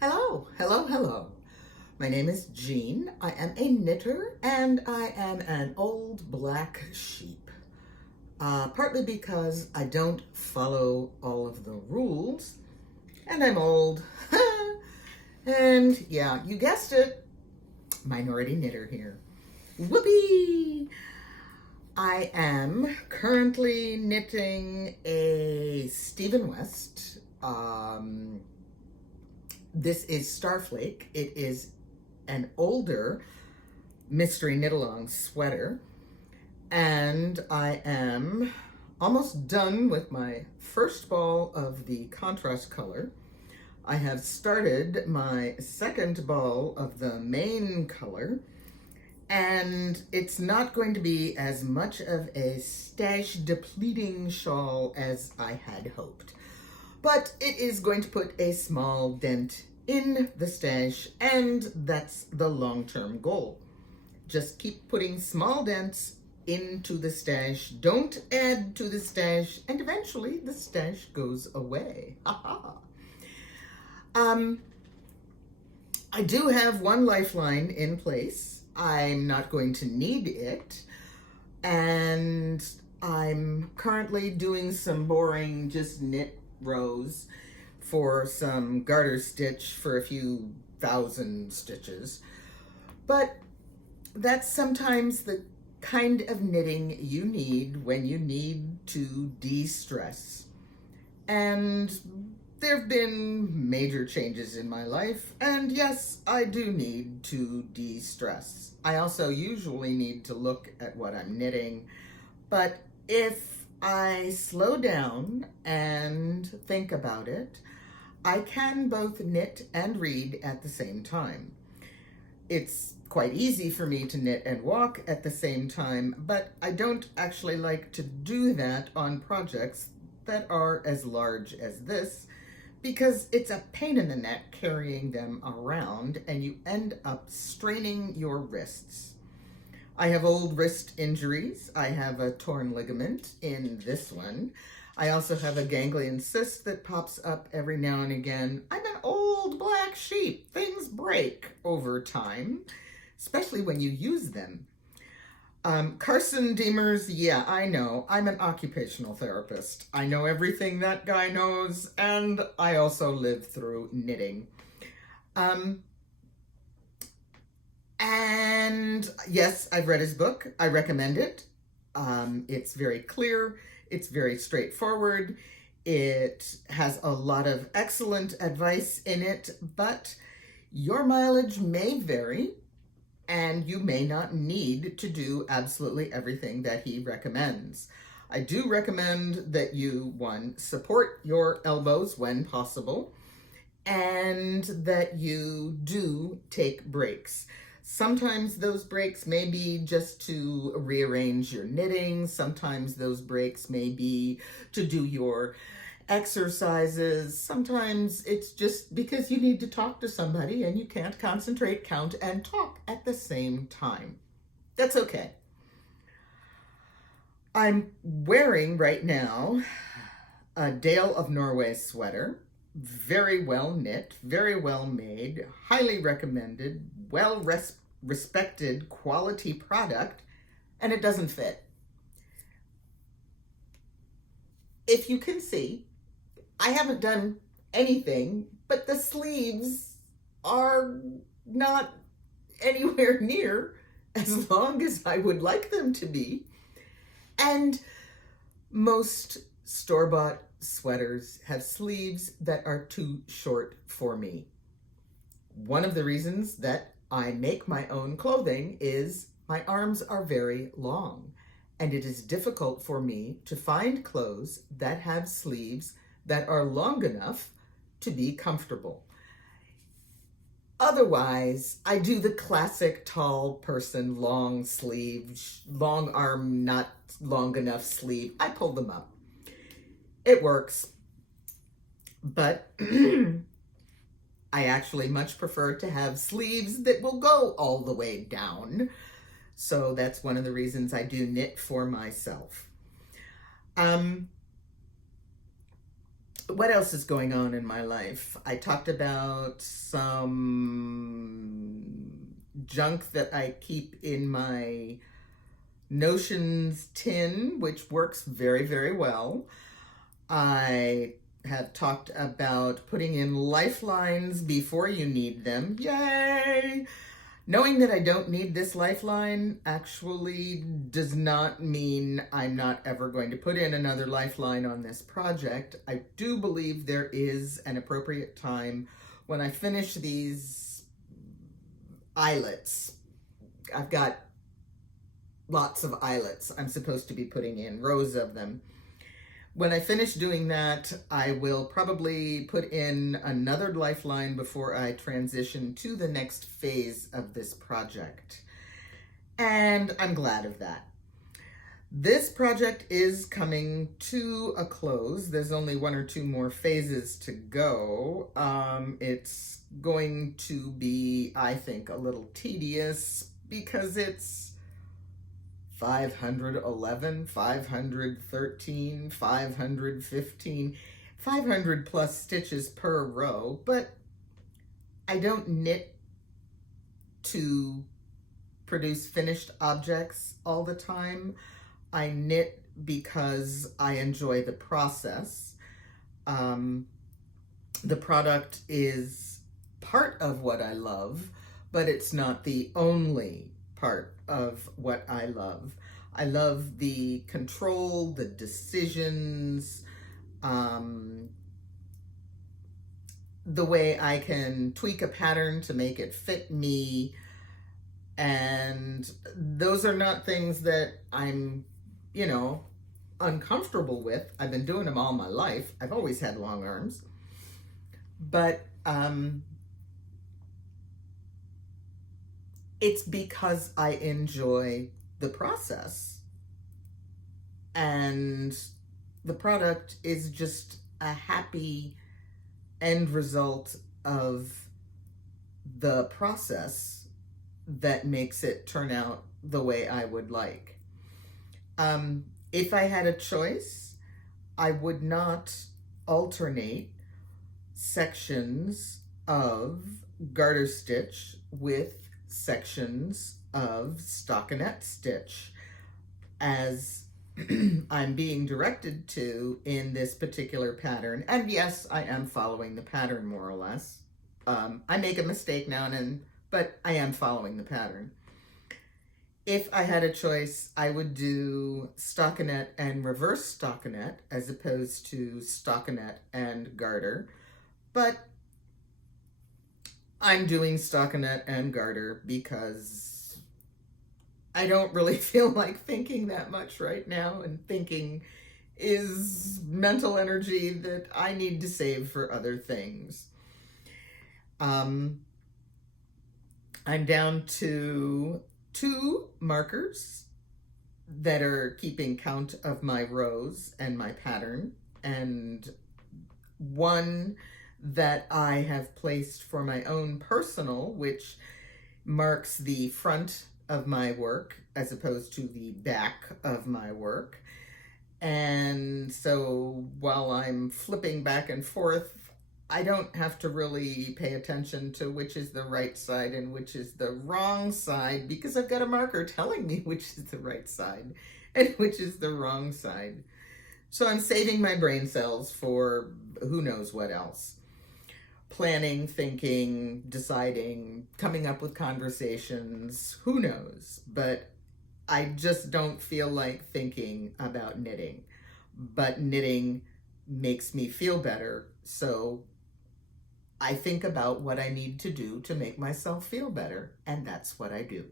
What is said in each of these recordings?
Hello, hello, hello. My name is Jean. I am a knitter and I am an old black sheep. Partly because I don't follow all of the rules and I'm old. And yeah, you guessed it, minority knitter here. Whoopee! I am currently knitting a Stephen West. This is Starflake. It is an older mystery knit-along sweater, and I am almost done with my first ball of the contrast color. I have started my second ball of the main color, and it's not going to be as much of a stash depleting shawl as I had hoped. But it is going to put a small dent in the stash, and that's the long-term goal. Just keep putting small dents into the stash. Don't add to the stash, and eventually the stash goes away. I do have one lifeline in place. I'm not going to need it, and I'm currently doing some boring just knit rows for some garter stitch for a few thousand stitches. But that's sometimes the kind of knitting you need when you need to de-stress. And there have been major changes in my life, and yes, I do need to de-stress. I also usually need to look at what I'm knitting, but if I slow down and think about it, I can both knit and read at the same time. It's quite easy for me to knit and walk at the same time, but I don't actually like to do that on projects that are as large as this, because it's a pain in the neck carrying them around and you end up straining your wrists. I have old wrist injuries. I have a torn ligament in this one. I also have a ganglion cyst that pops up every now and again. I'm an old black sheep. Things break over time, especially when you use them. Carson Demers, yeah, I know. I'm an occupational therapist. I know everything that guy knows, and I also live through knitting. And yes, I've read his book. I recommend it. It's very clear. It's very straightforward. It has a lot of excellent advice in it, but your mileage may vary, and you may not need to do absolutely everything that he recommends. I do recommend that you, one, support your elbows when possible, and that you do take breaks. Sometimes those breaks may be just to rearrange your knitting. Sometimes those breaks may be to do your exercises. Sometimes it's just because you need to talk to somebody and you can't concentrate, count, and talk at the same time. That's okay. I'm wearing right now a Dale of Norway sweater. Very well knit, very well made, highly recommended, well respected quality product, and it doesn't fit. If you can see, I haven't done anything, but the sleeves are not anywhere near as long as I would like them to be. And most store-bought sweaters have sleeves that are too short for me. One of the reasons that I make my own clothing is my arms are very long, and it is difficult for me to find clothes that have sleeves that are long enough to be comfortable. Otherwise, I do the classic tall person, long sleeve, long arm, not long enough sleeve. I pull them up. It works, but I actually much prefer to have sleeves that will go all the way down. So that's one of the reasons I do knit for myself. what else is going on in my life? I talked about some junk that I keep in my Notions tin, which works very, very well. I have talked about putting in lifelines before you need them. Yay! Knowing that I don't need this lifeline actually does not mean I'm not ever going to put in another lifeline on this project. I do believe there is an appropriate time when I finish these eyelets. I've got lots of eyelets I'm supposed to be putting in, rows of them. When I finish doing that, I will probably put in another lifeline before I transition to the next phase of this project. And I'm glad of that. This project is coming to a close. There's only one or two more phases to go. It's going to be, I think, a little tedious because it's 511, 513, 515, 500 plus stitches per row, but I don't knit to produce finished objects all the time. I knit because I enjoy the process. The product is part of what I love, but it's not the only part of what I love. I love the control, the decisions, the way I can tweak a pattern to make it fit me. And those are not things that I'm, uncomfortable with. I've been doing them all my life. I've always had long arms. But it's because I enjoy the process. And the product is just a happy end result of the process that makes it turn out the way I would like. If I had a choice, I would not alternate sections of garter stitch with sections of stockinette stitch, as I'm being directed to in this particular pattern. And yes, I am following the pattern more or less. I make a mistake now and then, but I am following the pattern. If I had a choice, I would do stockinette and reverse stockinette as opposed to stockinette and garter. But I'm doing stockinette and garter because I don't really feel like thinking that much right now, and thinking is mental energy that I need to save for other things. I'm down to 2 markers that are keeping count of my rows and my pattern, and 1 that I have placed for my own personal, which marks the front of my work as opposed to the back of my work. And so while I'm flipping back and forth, I don't have to really pay attention to which is the right side and which is the wrong side, because I've got a marker telling me which is the right side and which is the wrong side. So I'm saving my brain cells for who knows what else. Planning, thinking, deciding, coming up with conversations, who knows? But I just don't feel like thinking about knitting. But knitting makes me feel better, so I think about what I need to do to make myself feel better, and that's what I do.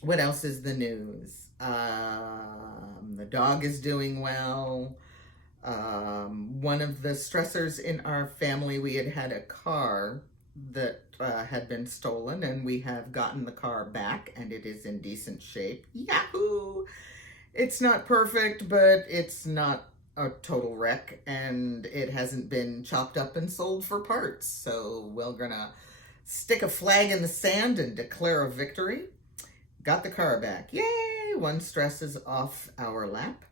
What else is the news? The dog is doing well. One of the stressors in our family, we had a car that had been stolen, and we have gotten the car back, and it is in decent shape. Yahoo! It's not perfect, but it's not a total wreck, and it hasn't been chopped up and sold for parts. So we're gonna stick a flag in the sand and declare a victory. Got the car back. Yay! 1 stress is off our lap.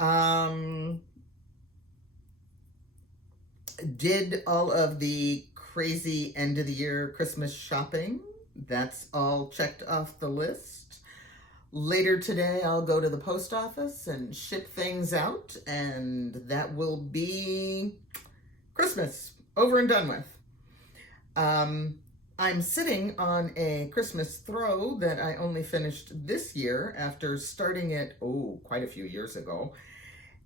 Um, did all of the crazy end of the year Christmas shopping. That's all checked off the list. Later today, I'll go to the post office and ship things out, and that will be Christmas over and done with. I'm sitting on a Christmas throw that I only finished this year after starting it, quite a few years ago.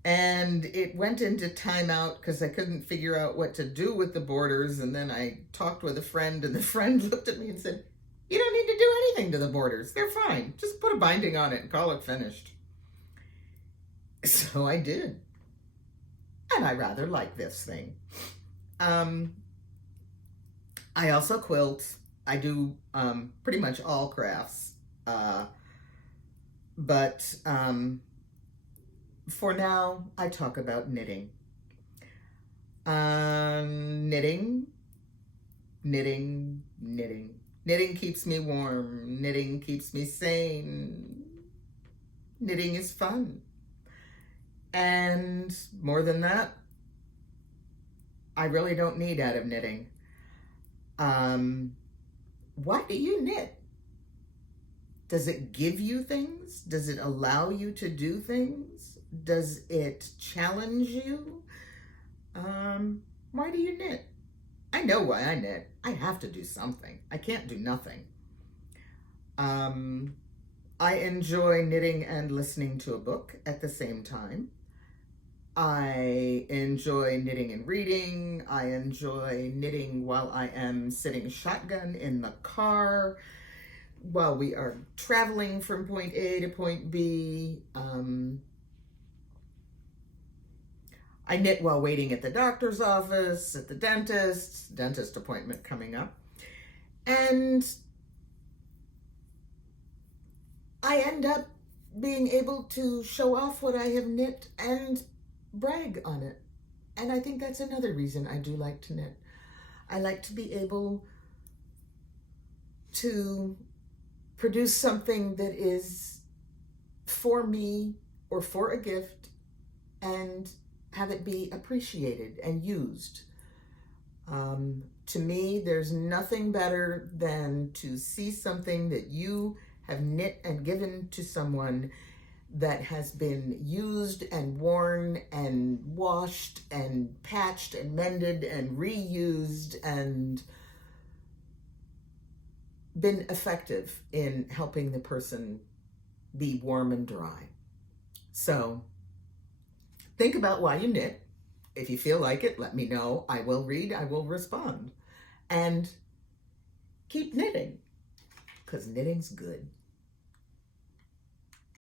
And it went into timeout because I couldn't figure out what to do with the borders. And then I talked with a friend, and the friend looked at me and said, "You don't need to do anything to the borders. They're fine. Just put a binding on it and call it finished." So I did. And I rather like this thing. I also quilt. I do pretty much all crafts. But for now, I talk about knitting. Knitting. Knitting keeps me warm. Knitting keeps me sane. Knitting is fun. And more than that, I really don't need out of knitting. Why do you knit? Does it give you things? Does it allow you to do things? Does it challenge you? Why do you knit? I know why I knit. I have to do something. I can't do nothing. I enjoy knitting and listening to a book at the same time. I enjoy knitting and reading. I enjoy knitting while I am sitting shotgun in the car, while we are traveling from point A to point B. I knit while waiting at the doctor's office, at the dentist appointment coming up. And I end up being able to show off what I have knit and brag on it. And I think that's another reason I do like to knit. I like to be able to produce something that is for me or for a gift and have it be appreciated and used. To me, there's nothing better than to see something that you have knit and given to someone that has been used and worn and washed and patched and mended and reused and been effective in helping the person be warm and dry. So think about why you knit. If you feel like it, let me know. I will read, I will respond. And keep knitting, because knitting's good.